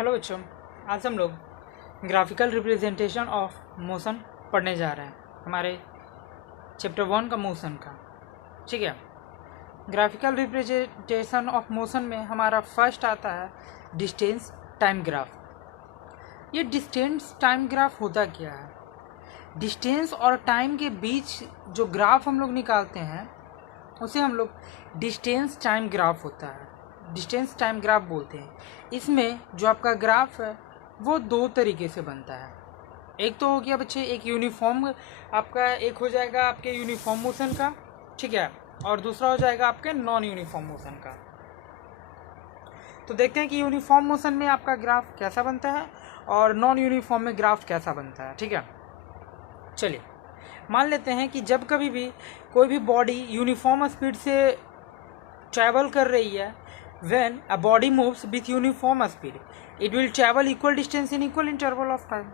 Hello बच्चों, आज हम लोग ग्राफिकल रिप्रेजेंटेशन ऑफ मोशन पढ़ने जा रहे हैं हमारे चैप्टर 1 का मोशन का। ठीक है, ग्राफिकल रिप्रेजेंटेशन ऑफ मोशन में हमारा फर्स्ट आता है डिस्टेंस टाइम ग्राफ। ये डिस्टेंस टाइम ग्राफ होता क्या है? डिस्टेंस और टाइम के बीच जो ग्राफ हम लोग निकालते हैं उसे हम लोग डिस्टेंस टाइम ग्राफ होता है, डिस्टेंस टाइम ग्राफ बोलते हैं। इसमें जो आपका ग्राफ है वो दो तरीके से बनता है। एक तो हो गया बच्चे एक यूनिफॉर्म, आपका एक हो जाएगा आपके यूनिफॉर्म मोशन का, ठीक है, और दूसरा हो जाएगा आपके नॉन यूनिफॉर्म मोशन का। तो देखते हैं कि यूनिफॉर्म मोशन में आपका ग्राफ कैसा बनता है और नॉन यूनिफॉर्म में ग्राफ कैसा बनता है। ठीक है, चलिए मान लेते हैं कि जब कभी भी कोई भी बॉडी यूनिफॉर्म स्पीड से ट्रैवल कर रही है, when a body moves with uniform speed it will travel equal distance in equal interval of time।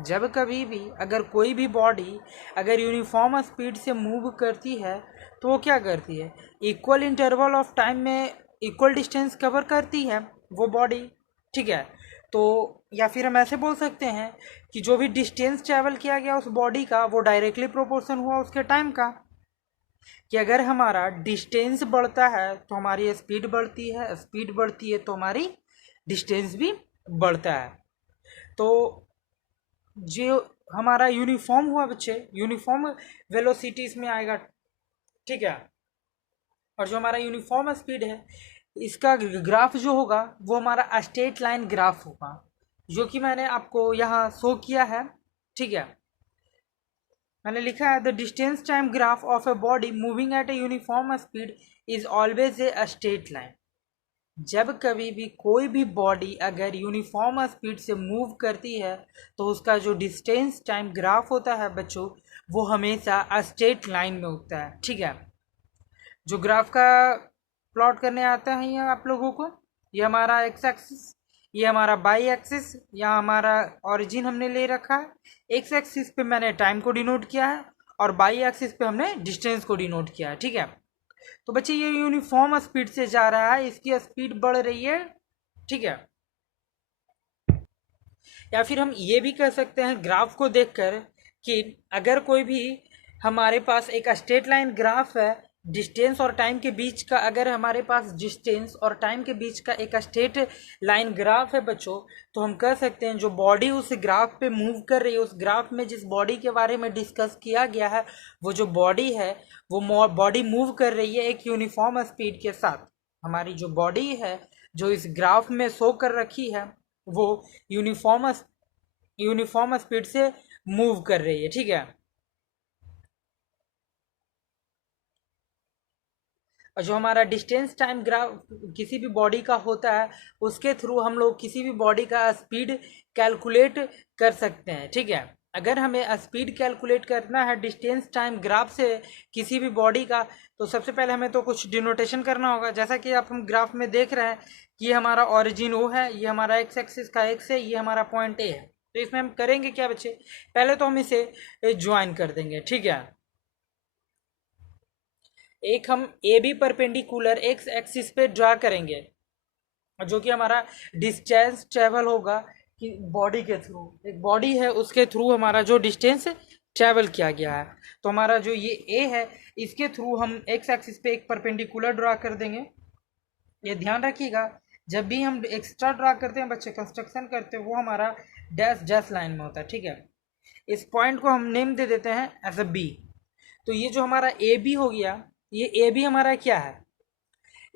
जब कभी भी अगर कोई भी बॉडी अगर यूनिफॉर्म स्पीड से मूव करती है तो वो क्या करती है, इक्वल इंटरवल ऑफ टाइम में इक्वल डिस्टेंस कवर करती है वो बॉडी। ठीक है, तो या फिर हम ऐसे बोल सकते हैं कि जो भी डिस्टेंस ट्रैवल किया गया उस बॉडी का वो डायरेक्टली प्रोपोर्शन हुआ उसके टाइम का। कि अगर हमारा डिस्टेंस बढ़ता है तो हमारी स्पीड बढ़ती है, स्पीड बढ़ती है तो हमारी डिस्टेंस भी बढ़ता है। तो जो हमारा यूनिफॉर्म हुआ बच्चे, यूनिफॉर्म वेलोसिटी इसमें आएगा। ठीक है, और जो हमारा यूनिफॉर्म स्पीड है इसका ग्राफ जो होगा वो हमारा स्ट्रेट लाइन ग्राफ होगा, जो कि मैंने आपको यहाँ शो किया है। ठीक है, मैंने लिखा है the distance time graph of a body moving at a uniform speed is always a straight line. जब कभी भी कोई भी बॉडी अगर यूनिफॉर्म स्पीड से मूव करती है तो उसका जो डिस्टेंस टाइम ग्राफ होता है बच्चों वो हमेशा स्ट्रेट लाइन में होता है। ठीक है, जो ग्राफ का प्लॉट करने आता है ये आप लोगों को, ये हमारा एक्स एक्सिस, ये हमारा बाई एक्सिस, यहाँ हमारा ओरिजिन हमने ले रखा है। एक्स एक्सिस पे मैंने टाइम को डिनोट किया है और बाई एक्सिस पे हमने डिस्टेंस को डिनोट किया है। ठीक है, तो बच्चे ये यूनिफॉर्म स्पीड से जा रहा है, इसकी स्पीड बढ़ रही है। ठीक है, या फिर हम ये भी कह सकते हैं ग्राफ को देखकर कि अगर कोई भी हमारे पास एक स्ट्रेट लाइन ग्राफ है, डिस्टेंस और टाइम के बीच का, अगर हमारे पास डिस्टेंस और टाइम के बीच का एक स्ट्रेट लाइन ग्राफ है बच्चों, तो हम कह सकते हैं जो बॉडी उस ग्राफ पे मूव कर रही है, उस ग्राफ में जिस बॉडी के बारे में डिस्कस किया गया है वो जो बॉडी है वो बॉडी मूव कर रही है एक यूनिफॉर्म स्पीड के साथ। हमारी जो बॉडी है जो इस ग्राफ में शो कर रखी है वो यूनिफॉर्म स्पीड से मूव कर रही है। ठीक है, और जो हमारा डिस्टेंस टाइम ग्राफ किसी भी बॉडी का होता है उसके थ्रू हम लोग किसी भी बॉडी का स्पीड कैलकुलेट कर सकते हैं। ठीक है, अगर हमें स्पीड कैलकुलेट करना है डिस्टेंस टाइम ग्राफ से किसी भी बॉडी का, तो सबसे पहले हमें तो कुछ डिनोटेशन करना होगा। जैसा कि आप हम ग्राफ में देख रहे हैं कि ये हमारा ओरिजिन ओ है, ये हमारा एक्स एक्सिस का एक्स है, ये हमारा पॉइंट ए है। तो इसमें हम करेंगे क्या बच्चे, पहले तो हम इसे ज्वाइन कर देंगे। ठीक है, एक हम A B perpendicular X axis पे ड्रा करेंगे, जो कि हमारा डिस्टेंस ट्रेवल होगा कि बॉडी के थ्रू, एक बॉडी है उसके थ्रू हमारा जो डिस्टेंस ट्रेवल किया गया है। तो हमारा जो ये ए है इसके थ्रू हम एक्स एक्सिस पे एक परपेंडिकुलर ड्रा कर देंगे। ये ध्यान रखिएगा जब भी हम एक्स्ट्रा ड्रा करते हैं बच्चे, कंस्ट्रक्शन करते हैं, वो हमारा डैश डैश लाइन में होता है। ठीक है, इस पॉइंट को हम नेम दे देते हैं एज अ बी। तो ये जो हमारा ए बी हो गया, ये ए बी हमारा क्या है,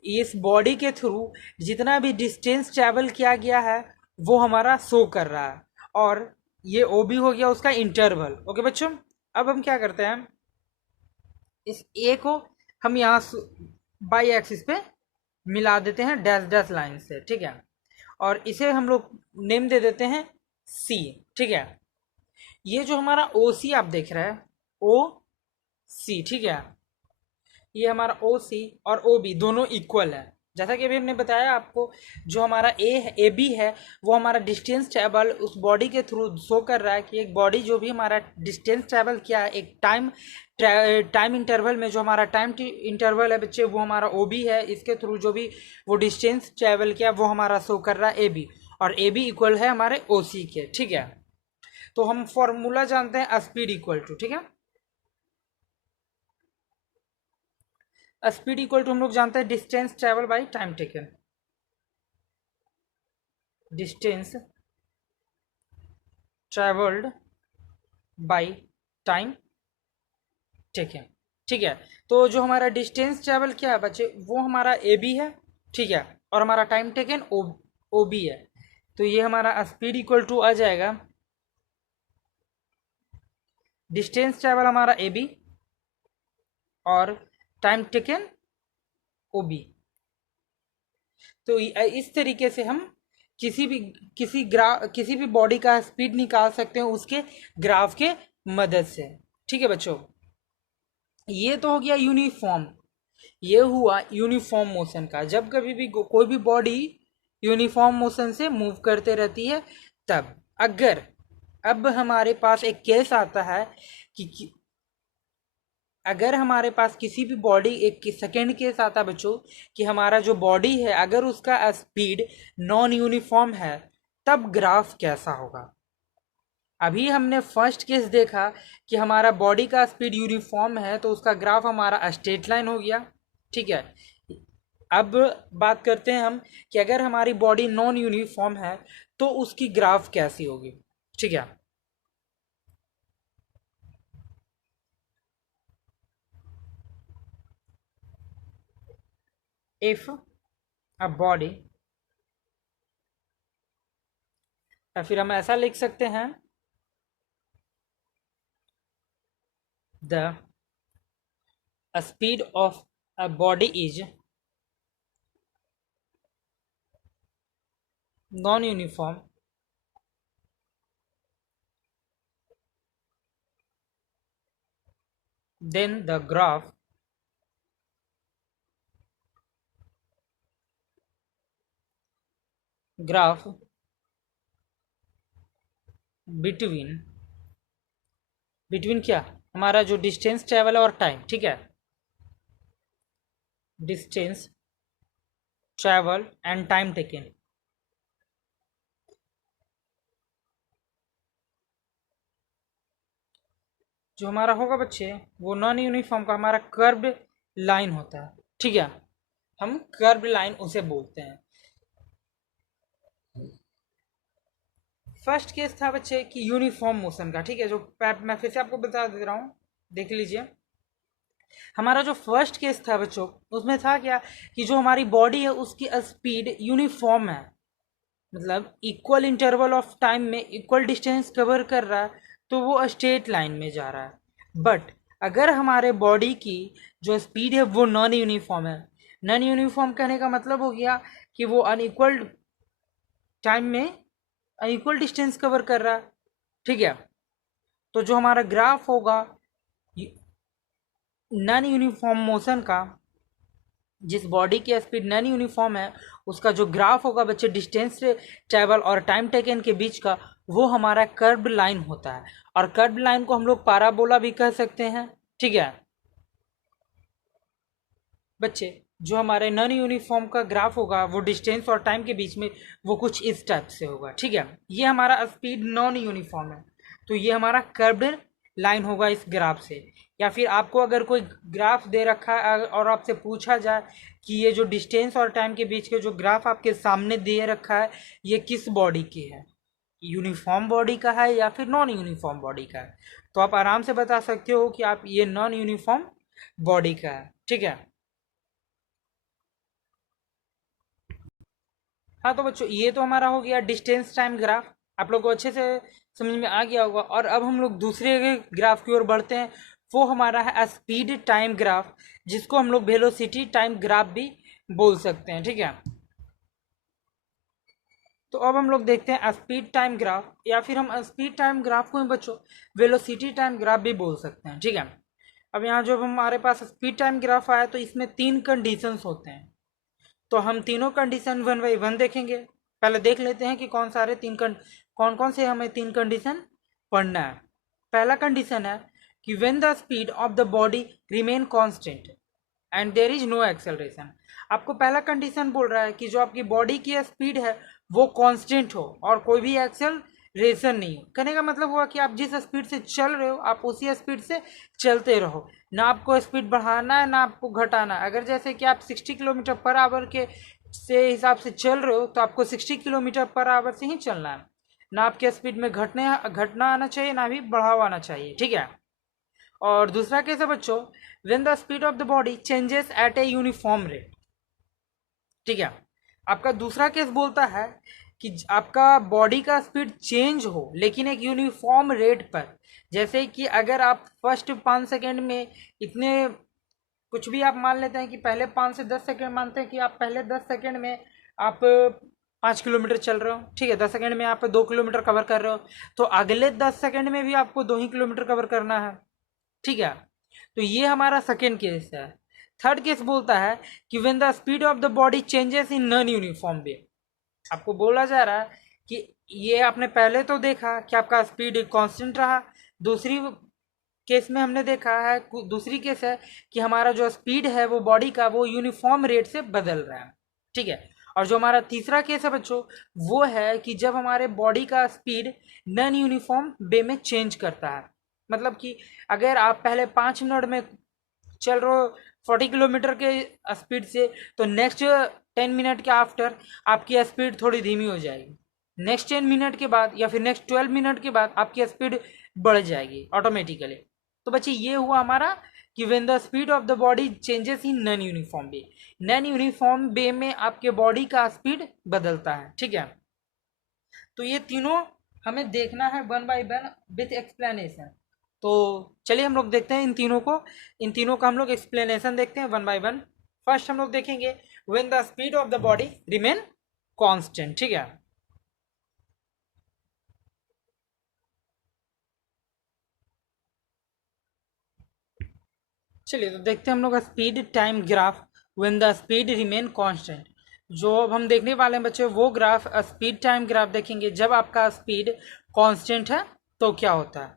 इस बॉडी के थ्रू जितना भी डिस्टेंस ट्रैवल किया गया है वो हमारा शो कर रहा है, और ये ओ बी हो गया उसका इंटरवल। ओके बच्चों, अब हम क्या करते हैं, इस ए को हम यहाँ बाई एक्सिस पे मिला देते हैं डैश डैश लाइन से। ठीक है, और इसे हम लोग नेम दे देते हैं सी। ठीक है, ये जो हमारा ओ सी आप देख रहे हैं ओ सी, ठीक है, ये हमारा ओ सी और ओ बी दोनों इक्वल है। जैसा कि अभी हमने बताया आपको, जो हमारा ए बी है वो हमारा डिस्टेंस ट्रैवल उस बॉडी के थ्रू शो कर रहा है कि एक बॉडी जो भी हमारा डिस्टेंस ट्रैवल किया है एक टाइम इंटरवल में, जो हमारा टाइम इंटरवल है बच्चे वो हमारा ओ बी है, इसके थ्रू जो भी वो डिस्टेंस ट्रैवल किया वो हमारा शो कर रहा है ए बी। और ए बी इक्वल है हमारे ओ सी के, ठीक है। तो हम फॉर्मूला जानते हैं स्पीड इक्वल टू, ठीक है, स्पीड इक्वल टू हम लोग जानते हैं distance travel by time taken, distance travelled by time taken, ठीक है। तो जो हमारा डिस्टेंस ट्रेवल क्या है बच्चे, वो हमारा ए बी है, ठीक है, और हमारा टाइम टेकन ओ बी है। तो ये हमारा स्पीड इक्वल टू आ जाएगा डिस्टेंस ट्रेवल हमारा ए बी और टाइम टेकन ओ बी। तो इस तरीके से हम किसी भी बॉडी का स्पीड निकाल सकते हैं उसके ग्राफ के मदद से, ठीक है बच्चों। ये तो हो गया यूनिफॉर्म, ये हुआ यूनिफॉर्म मोशन का, जब कभी भी कोई भी बॉडी यूनिफॉर्म मोशन से मूव करते रहती है तब। अगर अब हमारे पास एक केस आता है कि अगर हमारे पास किसी भी बॉडी, एक सेकेंड केस आता है बच्चों कि हमारा जो बॉडी है अगर उसका स्पीड नॉन यूनिफॉर्म है, तब ग्राफ कैसा होगा। अभी हमने फर्स्ट केस देखा कि हमारा बॉडी का स्पीड यूनिफॉर्म है तो उसका ग्राफ हमारा स्ट्रेट लाइन हो गया, ठीक है। अब बात करते हैं हम कि अगर हमारी बॉडी नॉन यूनिफॉर्म है तो उसकी ग्राफ कैसी होगी, ठीक है। इफ अ बॉडी, या फिर हम ऐसा लिख सकते हैं the speed of a body is non uniform, then the graph between क्या, हमारा जो डिस्टेंस ट्रेवल और टाइम, ठीक है, distance travel and time taken, जो हमारा होगा बच्चे वो नॉन यूनिफॉर्म का हमारा कर्व्ड लाइन होता है, ठीक है, हम कर्व्ड लाइन उसे बोलते हैं। फर्स्ट केस था बच्चे कि यूनिफॉर्म मोशन का, ठीक है, जो मैं फिर से आपको बता दे रहा हूँ, देख लीजिए। हमारा जो फर्स्ट केस था बच्चों उसमें था क्या कि जो हमारी बॉडी है उसकी स्पीड यूनिफॉर्म है, मतलब इक्वल इंटरवल ऑफ टाइम में इक्वल डिस्टेंस कवर कर रहा है, तो वो स्ट्रेट लाइन में जा रहा है। बट अगर हमारे बॉडी की जो स्पीड है वो नॉन यूनिफॉर्म है, नॉन यूनिफॉर्म कहने का मतलब हो गया कि वो अनइक्वल टाइम में अनइक्वल डिस्टेंस कवर कर रहा है, ठीक है। तो जो हमारा ग्राफ होगा नॉन यूनिफॉर्म मोशन का, जिस बॉडी की स्पीड नॉन यूनिफॉर्म है उसका जो ग्राफ होगा बच्चे डिस्टेंस ट्रेवल और टाइम टेकन के बीच का, वो हमारा कर्व्ड लाइन होता है। और कर्व्ड लाइन को हम लोग पैराबोला भी कह सकते हैं, ठीक है बच्चे। जो हमारे नॉन यूनिफॉर्म का ग्राफ होगा वो डिस्टेंस और टाइम के बीच में वो कुछ इस टाइप से होगा, ठीक है। ये हमारा स्पीड नॉन यूनिफॉर्म है, तो ये हमारा कर्व्ड लाइन होगा इस ग्राफ से। या फिर आपको अगर कोई ग्राफ दे रखा है और आपसे पूछा जाए कि ये जो डिस्टेंस और टाइम के बीच के जो ग्राफ आपके सामने दे रखा है ये किस बॉडी की है, यूनिफॉर्म बॉडी का है या फिर नॉन यूनिफॉर्म बॉडी का है, तो आप आराम से बता सकते हो कि आप ये नॉन यूनिफॉर्म बॉडी का है, ठीक है। हाँ तो बच्चों ये तो हमारा हो गया डिस्टेंस टाइम ग्राफ, आप लोग को अच्छे से समझ में आ गया होगा। और अब हम लोग दूसरे ग्राफ की ओर बढ़ते हैं, वो हमारा है स्पीड टाइम ग्राफ, जिसको हम लोग वेलोसिटी टाइम ग्राफ भी बोल सकते हैं, ठीक है। तो अब हम लोग देखते हैं स्पीड टाइम ग्राफ, या फिर हम स्पीड टाइम ग्राफ को ही बच्चों वेलोसिटी टाइम ग्राफ भी बोल सकते हैं, ठीक है। अब यहाँ जो हमारे पास स्पीड टाइम ग्राफ आया तो इसमें 3 कंडीशंस होते हैं, तो हम तीनों कंडीशन 1 बाई 1 देखेंगे। पहले देख लेते हैं कि कौन कौन से हमें 3 कंडीशन पढ़ना है। पहला कंडीशन है कि when the speed of the body remain constant and there is no acceleration. आपको पहला कंडीशन बोल रहा है कि जो आपकी बॉडी की स्पीड है वो कांस्टेंट हो और कोई भी एक्सेलरेशन नहीं हो। कहने का मतलब हुआ कि आप जिस स्पीड से चल रहे हो आप उसी स्पीड से चलते रहो, ना आपको स्पीड बढ़ाना है ना आपको घटाना है। अगर जैसे कि आप 60 किलोमीटर पर आवर के से हिसाब से चल रहे हो तो आपको 60 किलोमीटर पर आवर से ही चलना है, ना आपके स्पीड में घटना आना चाहिए ना भी बढ़ाव आना चाहिए, ठीक है। और दूसरा केस है बच्चों, when the speed of the body changes at a uniform rate, ठीक है। आपका दूसरा केस बोलता है कि आपका बॉडी का स्पीड चेंज हो लेकिन एक यूनिफॉर्म रेट पर। जैसे कि अगर आप फर्स्ट 5 सेकेंड में इतने, कुछ भी आप मान लेते हैं कि पहले 5 से 10 सेकेंड मानते हैं कि आप पहले 10 सेकेंड में आप 5 किलोमीटर चल रहे हो, ठीक है। 10 सेकेंड में आप 2 किलोमीटर कवर कर रहे हो, तो अगले 10 सेकेंड में भी आपको 2 ही किलोमीटर कवर करना है, ठीक है। तो ये हमारा सेकेंड केस है। थर्ड केस बोलता है कि when the speed of the body changes in non uniform way. आपको बोला जा रहा है कि ये आपने पहले तो देखा कि आपका स्पीड कांस्टेंट रहा, दूसरी केस में हमने देखा है, दूसरी केस है कि हमारा जो स्पीड है वो बॉडी का वो यूनिफॉर्म रेट से बदल रहा है, ठीक है। और जो हमारा तीसरा केस है बच्चों, वो है कि जब हमारे बॉडी का स्पीड नॉन यूनिफॉर्म वे में चेंज करता है। मतलब कि अगर आप पहले 5 मिनट में चल रहे हो 40 किलोमीटर के स्पीड से, तो नेक्स्ट 10 मिनट के आफ्टर आपकी स्पीड थोड़ी धीमी हो जाएगी, नेक्स्ट 10 मिनट के बाद या फिर नेक्स्ट 12 मिनट के बाद आपकी स्पीड बढ़ जाएगी ऑटोमेटिकली। तो बच्चे ये हुआ हमारा कि when the speed of the body changes in non uniform way. Non uniform way में आपके बॉडी का स्पीड बदलता है, ठीक है। तो ये तीनों हमें देखना है one by one with explanation. तो चलिए हम लोग देखते हैं इन तीनों का हम लोग एक्सप्लेनेशन देखते हैं वन बाय वन। फर्स्ट हम लोग देखेंगे when the speed of the body remain constant, ठीक है। चलिए तो देखते हैं हम लोग speed time graph when the speed remain constant. जो अब हम देखने वाले हैं बच्चे वो ग्राफ स्पीड टाइम ग्राफ देखेंगे जब आपका स्पीड कांस्टेंट है तो क्या होता है।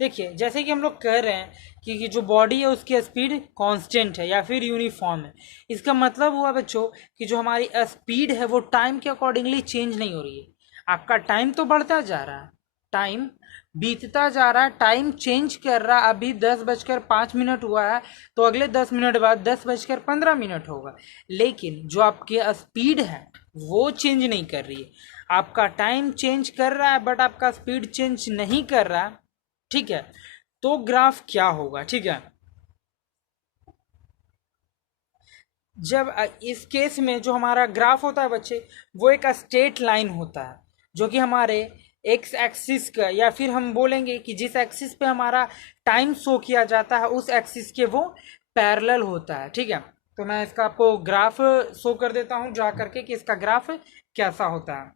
देखिए जैसे कि हम लोग कह रहे हैं कि जो बॉडी है उसकी स्पीड कांस्टेंट है या फिर यूनिफॉर्म है। इसका मतलब हुआ बच्चों कि जो हमारी स्पीड है वो टाइम के अकॉर्डिंगली चेंज नहीं हो रही है। आपका टाइम तो बढ़ता जा रहा है, टाइम बीतता जा रहा है, टाइम चेंज कर रहा है। अभी 10:05 हुआ है तो अगले 10 मिनट बाद 10:15 होगा, लेकिन जो आपकी स्पीड है वो चेंज नहीं कर रही है। आपका टाइम चेंज कर रहा है बट आपका स्पीड चेंज नहीं कर रहा, ठीक है। तो ग्राफ क्या होगा, ठीक है। जब इस केस में जो हमारा ग्राफ होता है बच्चे वो एक स्ट्रेट लाइन होता है, जो कि हमारे एक्स एक्सिस का या फिर हम बोलेंगे कि जिस एक्सिस पे हमारा टाइम शो किया जाता है उस एक्सिस के वो पैरेलल होता है, ठीक है। तो मैं इसका आपको ग्राफ शो कर देता हूँ जा करके कि इसका ग्राफ कैसा होता है।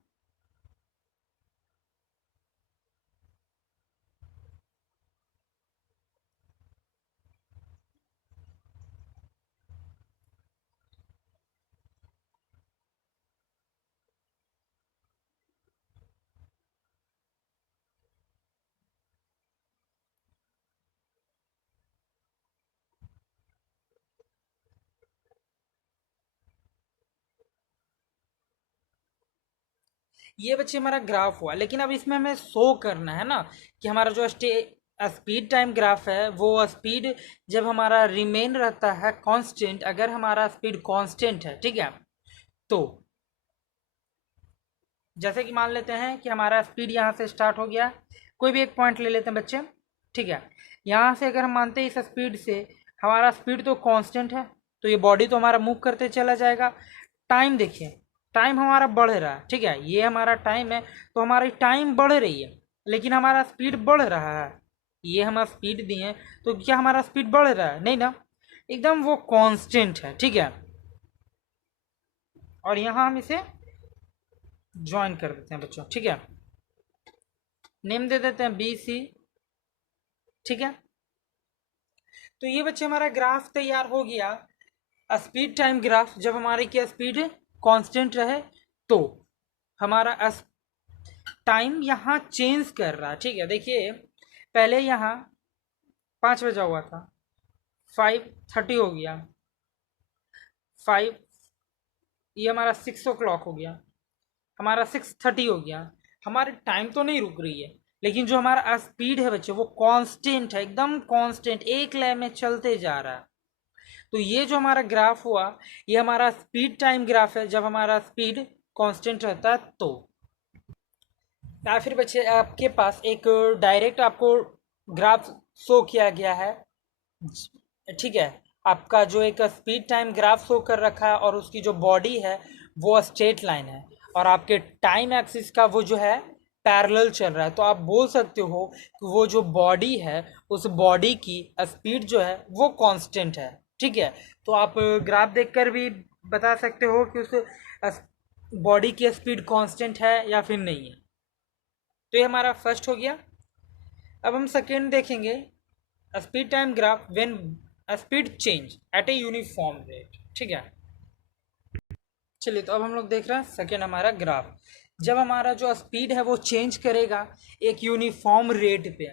ये बच्चे हमारा ग्राफ हुआ, लेकिन अब इसमें हमें शो करना है ना कि हमारा जो स्पीड टाइम ग्राफ है वो स्पीड जब हमारा रिमेन रहता है कांस्टेंट, अगर हमारा स्पीड कांस्टेंट है, ठीक है। तो जैसे कि मान लेते हैं कि हमारा स्पीड यहाँ से स्टार्ट हो गया, कोई भी एक पॉइंट ले लेते हैं बच्चे, ठीक है। यहाँ से अगर हम मानते हैं इस स्पीड से हमारा स्पीड तो कांस्टेंट है, तो ये बॉडी तो हमारा मूव करते चला जाएगा। टाइम देखिए, टाइम हमारा बढ़ रहा है, ठीक है। ये हमारा टाइम है तो हमारी टाइम बढ़ रही है लेकिन हमारा स्पीड बढ़ रहा है। ये हम स्पीड दिए हैं तो क्या हमारा स्पीड बढ़ रहा है? नहीं ना, एकदम वो कांस्टेंट है, ठीक है। और यहाँ हम इसे ज्वाइन कर देते हैं बच्चों, ठीक है। नेम दे देते हैं बी सी, ठीक है। तो ये बच्चे हमारा ग्राफ तैयार हो गया, स्पीड टाइम ग्राफ। जब हमारी क्या स्पीड कांस्टेंट रहे तो हमारा टाइम यहाँ चेंज कर रहा है, ठीक है। देखिए पहले यहाँ 5 बजा हुआ था, 5:30 हो गया, 5, ये हमारा 6 o'clock हो गया, हमारा 6:30 हो गया, हमारी टाइम तो नहीं रुक रही है, लेकिन जो हमारा स्पीड है बच्चे वो कांस्टेंट है, एकदम कांस्टेंट, एक लय में चलते जा रहा है। तो ये जो हमारा ग्राफ हुआ ये हमारा स्पीड टाइम ग्राफ है, जब हमारा स्पीड कांस्टेंट रहता है तो। या फिर बच्चे आपके पास एक डायरेक्ट आपको ग्राफ शो किया गया है, ठीक है, आपका जो एक स्पीड टाइम ग्राफ शो कर रखा है और उसकी जो बॉडी है वो स्ट्रेट लाइन है, और आपके टाइम एक्सिस का वो जो है पैरेलल चल रहा है। तो आप बोल सकते हो कि वो जो बॉडी है उस बॉडी की स्पीड जो है वो कांस्टेंट है, ठीक है। तो आप ग्राफ देखकर भी बता सकते हो कि उस बॉडी की स्पीड कांस्टेंट है या फिर नहीं है। तो ये हमारा फर्स्ट हो गया। अब हम सेकेंड देखेंगे, speed time graph when speed change at a uniform rate, ठीक है। चलिए तो अब हम लोग देख रहे हैं सेकेंड हमारा ग्राफ, जब हमारा जो स्पीड है वो चेंज करेगा एक यूनिफॉर्म रेट पे।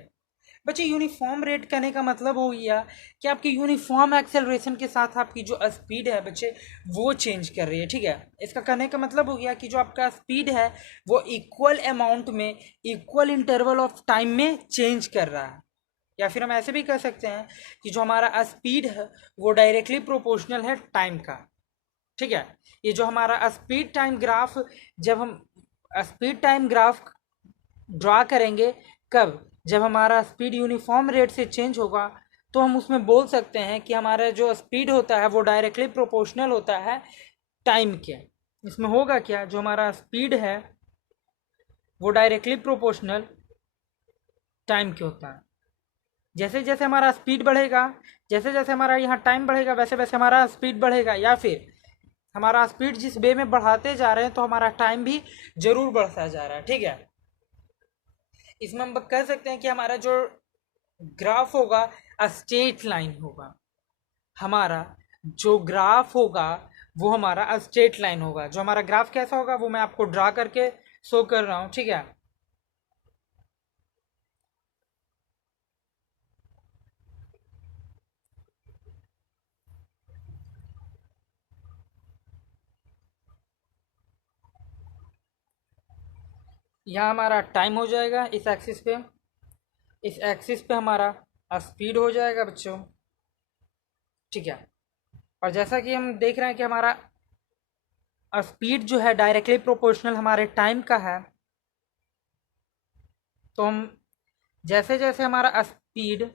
बच्चे यूनिफॉर्म रेट करने का मतलब हो गया कि आपकी यूनिफॉर्म एक्सेलरेशन के साथ आपकी जो स्पीड है बच्चे वो चेंज कर रही है, ठीक है। इसका कहने का मतलब हो गया कि जो आपका स्पीड है वो इक्वल अमाउंट में इक्वल इंटरवल ऑफ टाइम में चेंज कर रहा है। या फिर हम ऐसे भी कह सकते हैं कि जो हमारा स्पीड है वो डायरेक्टली प्रोपोर्शनल है टाइम का, ठीक है। ये जो हमारा स्पीड टाइम ग्राफ, जब हम स्पीड टाइम ग्राफ ड्रा करेंगे कब, जब हमारा स्पीड यूनिफॉर्म रेट से चेंज होगा, तो हम उसमें बोल सकते हैं कि हमारा जो स्पीड होता है वो डायरेक्टली प्रोपोर्शनल होता है टाइम के। इसमें होगा क्या, जो हमारा स्पीड है वो डायरेक्टली प्रोपोर्शनल टाइम के होता है। जैसे जैसे हमारा स्पीड बढ़ेगा, जैसे जैसे हमारा यहाँ टाइम बढ़ेगा, वैसे वैसे हमारा स्पीड बढ़ेगा, या फिर हमारा स्पीड जिस वे में बढ़ाते जा रहे हैं तो हमारा टाइम भी जरूर बढ़ता जा रहा है, ठीक है। इसमें हम कह सकते हैं कि हमारा जो ग्राफ होगा स्ट्रेट लाइन होगा, हमारा जो ग्राफ होगा वो हमारा स्ट्रेट लाइन होगा। जो हमारा ग्राफ कैसा होगा वो मैं आपको ड्रा करके शो कर रहा हूँ, ठीक है। यहाँ हमारा टाइम हो जाएगा इस एक्सिस पे, इस एक्सिस पे हमारा स्पीड हो जाएगा बच्चों, ठीक है। और जैसा कि हम देख रहे हैं कि हमारा स्पीड जो है डायरेक्टली प्रोपोर्शनल हमारे टाइम का है, तो हम जैसे जैसे हमारा स्पीड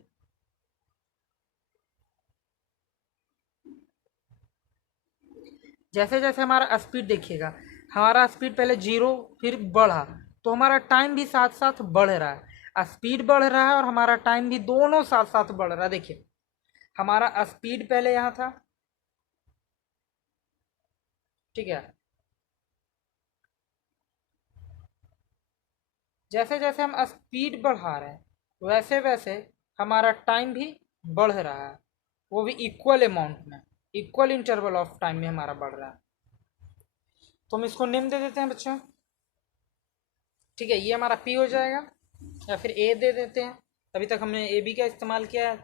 जैसे जैसे हमारा स्पीड देखिएगा, हमारा स्पीड पहले 0 फिर बढ़ा, तो हमारा टाइम भी साथ साथ बढ़ रहा है, स्पीड बढ़ रहा है और हमारा टाइम भी दोनों साथ साथ बढ़ रहा है। देखिए हमारा स्पीड पहले यहाँ था, ठीक है, जैसे जैसे हम स्पीड बढ़ा रहे हैं वैसे वैसे हमारा टाइम भी बढ़ रहा है, वो भी इक्वल अमाउंट में, इक्वल इंटरवल ऑफ टाइम में हमारा बढ़ रहा है। तो हम इसको नेम दे देते हैं बच्चों, ठीक है। ये हमारा पी हो जाएगा, या फिर ए दे देते हैं, अभी तक हमने ए बी का इस्तेमाल किया है।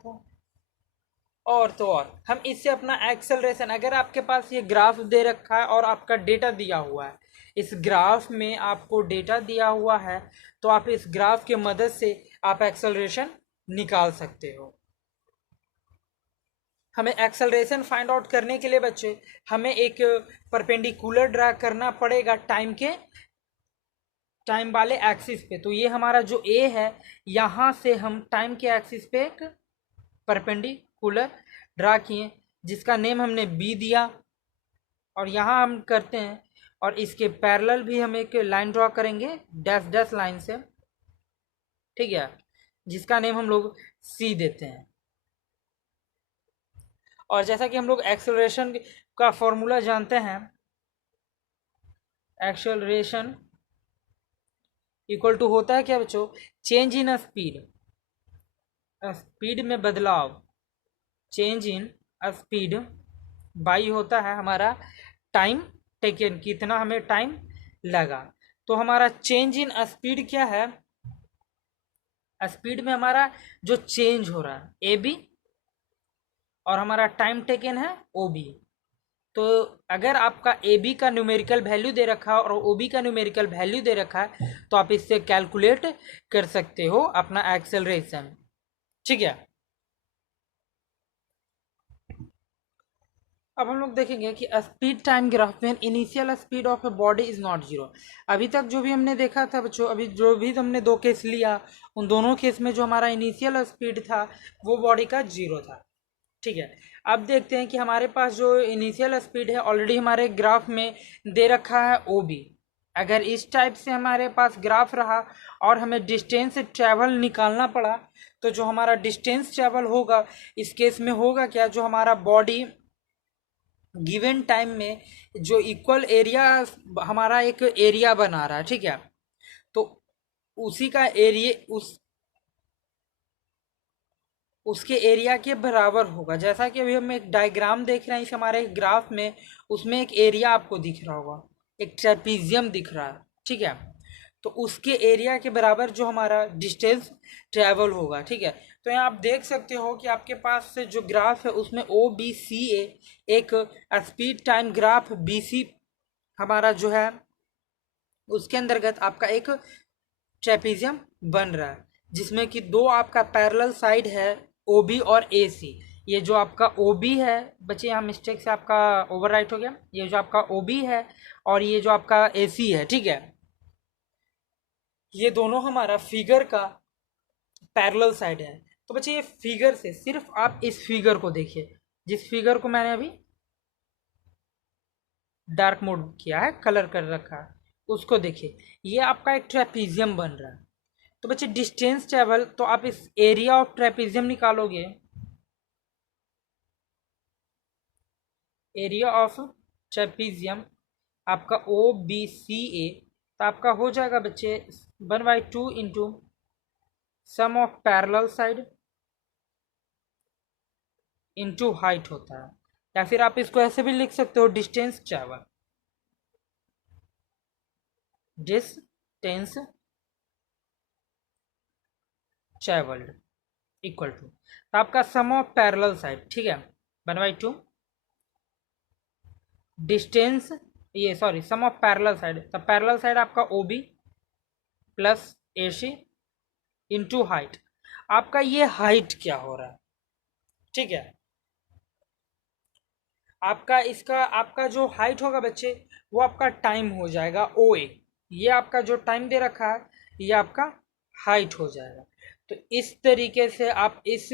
तो और हम इससे अपना एक्सेलरेशन, अगर आपके पास ये ग्राफ दे रखा है और आपका डेटा दिया हुआ है, इस ग्राफ में आपको डेटा दिया हुआ है, तो आप इस ग्राफ के मदद से आप एक्सेलरेशन निकाल सकते हो। हमें एक्सेलरेशन फाइंड आउट करने के लिए बच्चे हमें एक परपेंडिकुलर ड्रा करना पड़ेगा टाइम वाले एक्सिस पे। तो ये हमारा जो ए है, यहाँ से हम टाइम के एक्सिस पे एक परपेंडिकुलर ड्रा किए, जिसका नेम हमने बी दिया, और यहाँ हम करते हैं, और इसके पैरेलल भी हम एक लाइन ड्रॉ करेंगे डैश डैश लाइन से, ठीक है, जिसका नेम हम लोग सी देते हैं। और जैसा कि हम लोग एक्सेलरेशन का फॉर्मूला जानते हैं, एक्सेलरेशन इक्वल टू होता है क्या बच्चों, चेंज इन स्पीड, स्पीड में बदलाव, चेंज इन स्पीड बाई होता है हमारा टाइम टेकन, कितना हमें टाइम लगा। तो हमारा चेंज इन स्पीड क्या है, स्पीड में हमारा जो चेंज हो रहा है ए बी, और हमारा टाइम टेकन है ओ बी। तो अगर आपका ए बी का न्यूमेरिकल वैल्यू दे रखा है और ओ बी का न्यूमेरिकल वैल्यू दे रखा है तो आप इससे कैलकुलेट कर सकते हो अपना एक्सेलरेशन। ठीक है, अब हम लोग देखेंगे कि स्पीड टाइम ग्राफ में initial speed of a body is not zero. अभी तक जो भी हमने देखा था बच्चों, अभी जो भी हमने दो केस लिया उन दोनों केस में जो हमारा इनिशियल स्पीड था वो बॉडी का जीरो था। ठीक है, अब देखते हैं कि हमारे पास जो इनिशियल स्पीड है ऑलरेडी हमारे ग्राफ में दे रखा है ओ बी। अगर इस टाइप से हमारे पास ग्राफ रहा और हमें डिस्टेंस ट्रैवल निकालना पड़ा तो जो हमारा डिस्टेंस ट्रैवल होगा इस केस में होगा क्या, जो हमारा बॉडी गिवन टाइम में जो इक्वल एरिया हमारा एक एरिया बना रहा है, ठीक है, तो उसी का एरिया उसके एरिया के बराबर होगा। जैसा कि अभी हम एक डायग्राम देख रहे हैं इस हमारे ग्राफ में, उसमें एक एरिया आपको दिख रहा होगा, एक ट्रेपीजियम दिख रहा है। ठीक है, तो उसके एरिया के बराबर जो हमारा डिस्टेंस ट्रेवल होगा। ठीक है, तो यहाँ आप देख सकते हो कि आपके पास से जो ग्राफ है उसमें ओ बी सी ए एक speed time graph B C हमारा जो है उसके अंतर्गत आपका एक ट्रेपीजियम बन रहा है जिसमें कि दो आपका पैरेलल साइड है ओ बी और ए सी। ये जो आपका ओ बी है बच्चे, यहाँ मिस्टेक से आपका ओवरराइट हो गया, ये जो आपका ओ बी है और ये जो आपका ए सी है, ठीक है, ये दोनों हमारा फिगर का पैरेलल साइड है। तो बच्चे ये फिगर से सिर्फ आप इस फिगर को देखिए, जिस फिगर को मैंने अभी डार्क मोड किया है, कलर कर रखा है, उसको देखिए, ये आपका एक ट्रेपीजियम बन रहा है। तो बच्चे डिस्टेंस ट्रेवल, तो आप इस एरिया ऑफ ट्रेपीजियम निकालोगे, एरिया ऑफ ट्रेपीजियम आपका ओ बी सी ए, तो आपका हो जाएगा बच्चे 1/2 into sum of parallel side into height होता है। या फिर आप इसको ऐसे भी लिख सकते हो, distance travel, distance travelled equal to, तो आपका सम ऑफ पैरेलल साइड, ठीक है, 1/2 डिस्टेंस, ये sorry sum of parallel side, तो पैरेलल साइड आपका O B plus A C into height. आपका ये हाइट क्या हो रहा है, ठीक है, आपका इसका आपका जो हाइट होगा बच्चे वो आपका टाइम हो जाएगा ओ ए। ये आपका जो टाइम दे रखा है ये आपका हाइट हो जाएगा। तो इस तरीके से आप इस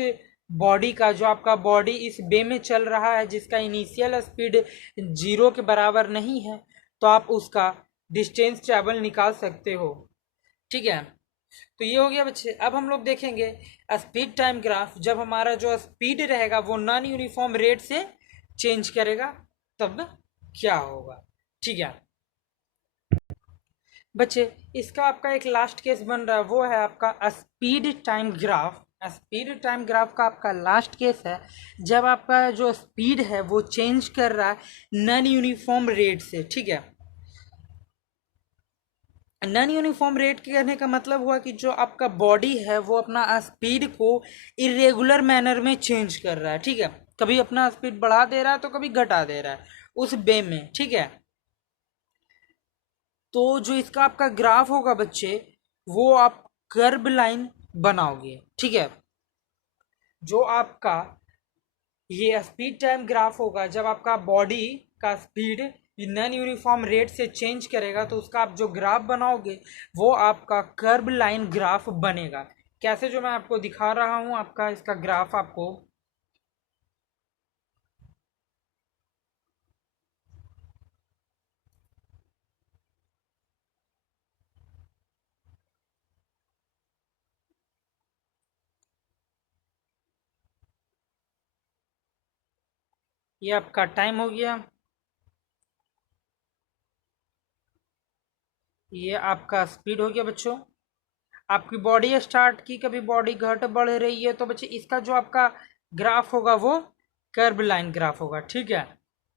बॉडी का, जो आपका बॉडी इस वे में चल रहा है जिसका इनिशियल स्पीड जीरो के बराबर नहीं है, तो आप उसका डिस्टेंस ट्रैवल निकाल सकते हो। ठीक है, तो ये हो गया बच्चे। अब हम लोग देखेंगे स्पीड टाइम ग्राफ, जब हमारा जो स्पीड रहेगा वो नॉन यूनिफॉर्म रेट से चेंज करेगा तब क्या होगा। ठीक है बच्चे, इसका आपका एक लास्ट केस बन रहा है, वो है आपका speed time graph. Speed time graph का आपका लास्ट केस है जब आपका जो स्पीड है वो चेंज कर रहा है नॉन यूनिफॉर्म रेट से। ठीक है, नॉन यूनिफॉर्म रेट के कहने का मतलब हुआ कि जो आपका बॉडी है वो अपना स्पीड को इरेगुलर मैनर में चेंज कर रहा है। ठीक है, कभी अपना स्पीड बढ़ा दे रहा है तो कभी घटा दे रहा है उस वे में। ठीक है, तो जो इसका आपका ग्राफ होगा बच्चे वो आप कर्व लाइन बनाओगे। ठीक है, जो आपका ये स्पीड टाइम ग्राफ होगा जब आपका बॉडी का स्पीड नॉन यूनिफॉर्म रेट से चेंज करेगा तो उसका आप जो ग्राफ बनाओगे वो आपका कर्व लाइन ग्राफ बनेगा। कैसे, जो मैं आपको दिखा रहा हूँ, आपका इसका ग्राफ आपको ये आपका टाइम हो गया, ये आपका स्पीड हो गया बच्चों। आपकी बॉडी स्टार्ट की, कभी बॉडी घट बढ़ रही है, तो बच्चे इसका जो आपका ग्राफ होगा वो कर्व लाइन ग्राफ होगा। ठीक है,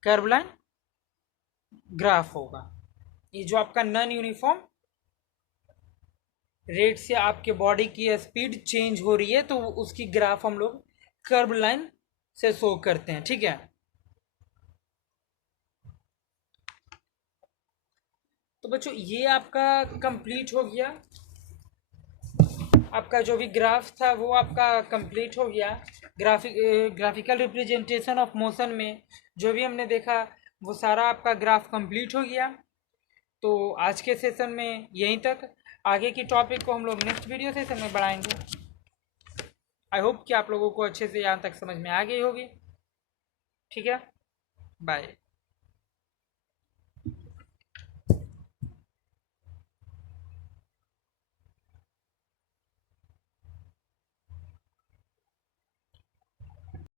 कर्व लाइन ग्राफ होगा। ये जो आपका नॉन यूनिफॉर्म रेट से आपके बॉडी की स्पीड चेंज हो रही है तो उसकी ग्राफ हम लोग कर्व लाइन से शो करते हैं। ठीक है, तो बच्चों ये आपका कंप्लीट हो गया, आपका जो भी ग्राफ था वो आपका कंप्लीट हो गया। ग्राफिकल रिप्रेजेंटेशन ऑफ मोशन में जो भी हमने देखा वो सारा आपका ग्राफ कंप्लीट हो गया। तो आज के सेशन में यहीं तक, आगे की टॉपिक को हम लोग नेक्स्ट वीडियो सेशन में बढ़ाएंगे। आई होप कि आप लोगों को अच्छे से यहाँ तक समझ में आ गई होगी। ठीक है, बाय।